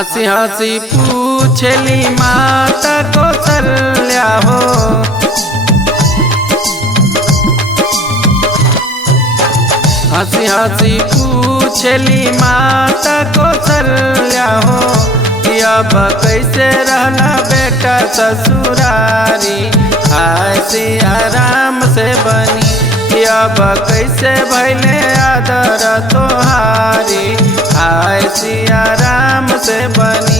हंसी हंसी पूछली माता कौशल्या हो, हंसी हंसी पूछली माता कौशल्या हो, कि अब कैसे रहना बेटा ससुरारी, हाय सिया राम से बनी, कि अब कैसे भैले आदर तोहारी, हाय सिया राम से बनी।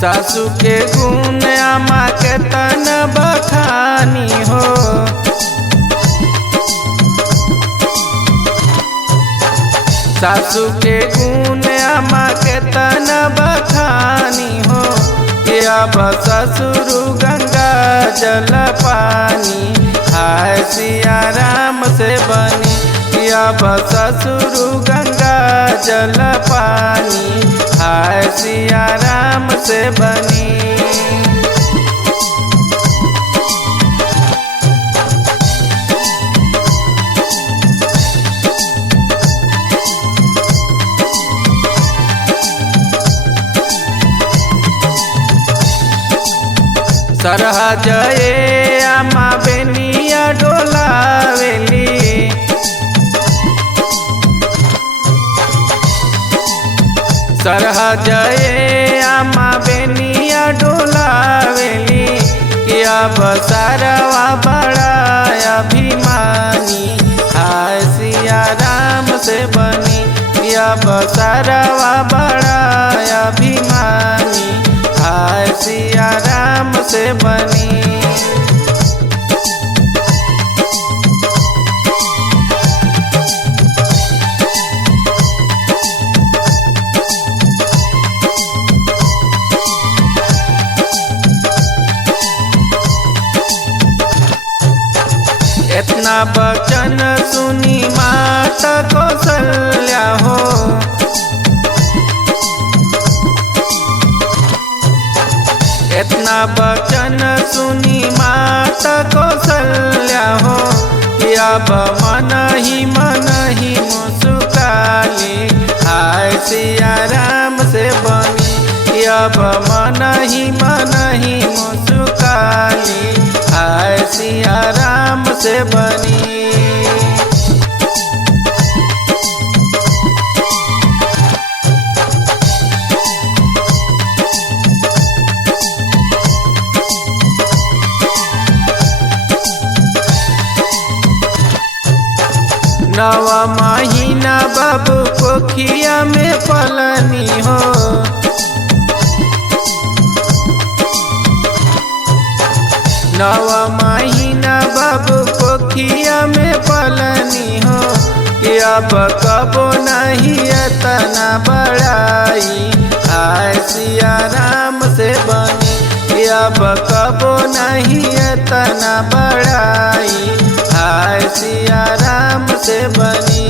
सासू के गुण अम्मा के तन बखानी हो, सासू के गुण अम्मा के तन बखानी हो, कि अब ससुर गंगा जल पानी, हाय सिया राम से बनी, कि अब ससुर गंगा जल पानी, हाय सिया राम से बनी। सरहज अम्मा बेनिया डोलावेली, सरहज अम्मा बेनिया डोलावेली, कि अब सारवा बड़ा अभिमानी, हाय सिया राम से बनी, कि अब सारवा बड़ा अभिमानी, हाय सिया राम से बनी। इतना वचन सुनी माता कौशल्या हो, इतना वचन सुनी माता कौशल्या हो, कि अब मन ही मुस्काली, हाय सिया राम से बनी, कि अब मन ही मुस्काली, हाय सिया राम से बनी। नवा महीना बाबू कोखिया में पलनी हो, नवा महीना बाबू कोखिया में पलनी हो, कि अब कबो नहीं इतना बड़ाई, हाय सिया राम से बनी, कि अब कबो नहीं इतना बड़ाई, हाय सिया राम से बनी।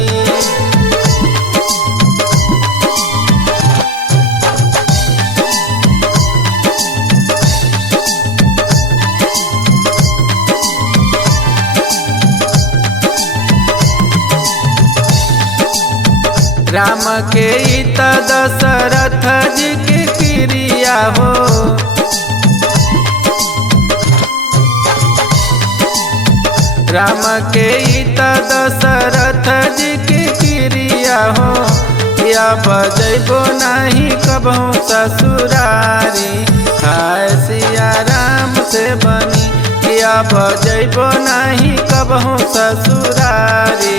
राम के इत दशरथ जी की क्रिया हो, राम के इत दशरथ जी की क्रिया हो, कि अब जइबो नहीं कबहू ससुरारी, हाय सिया राम से बनी, कि अब जइबो नहीं कबहू ससुरारी,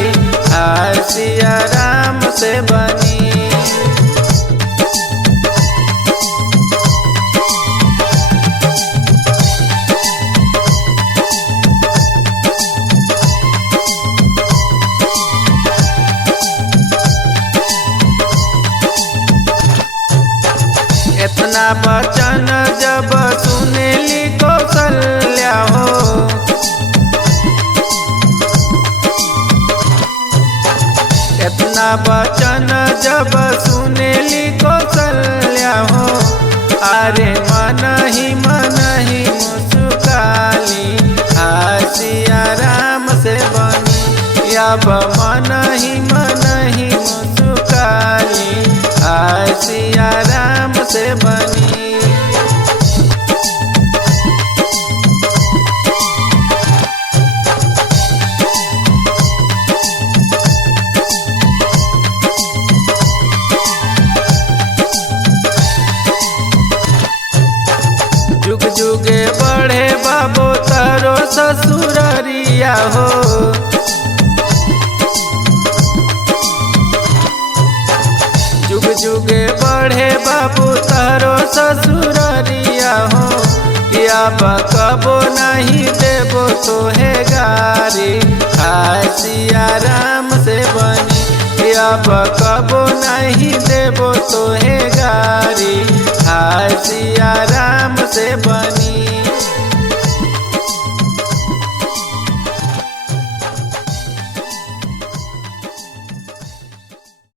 हाय सिया राम से बनी। इतना वचन जब सुने बचन जब सुनेली कौशल्या हो, अरे मन ही मुस्काली हाय सिया राम से बनी। अब मन ही मुस्काली हाय सिया राम से बनी। जुग जुगे बढ़े बाबू तारो ससुररिया हो, जुग जुगे बढ़े बाबू तारो ससुररिया हो। अब कबो नहीं देबो तोहे गारी हाय सिया राम से बनी। अब कबो नहीं देबो तोहे गारी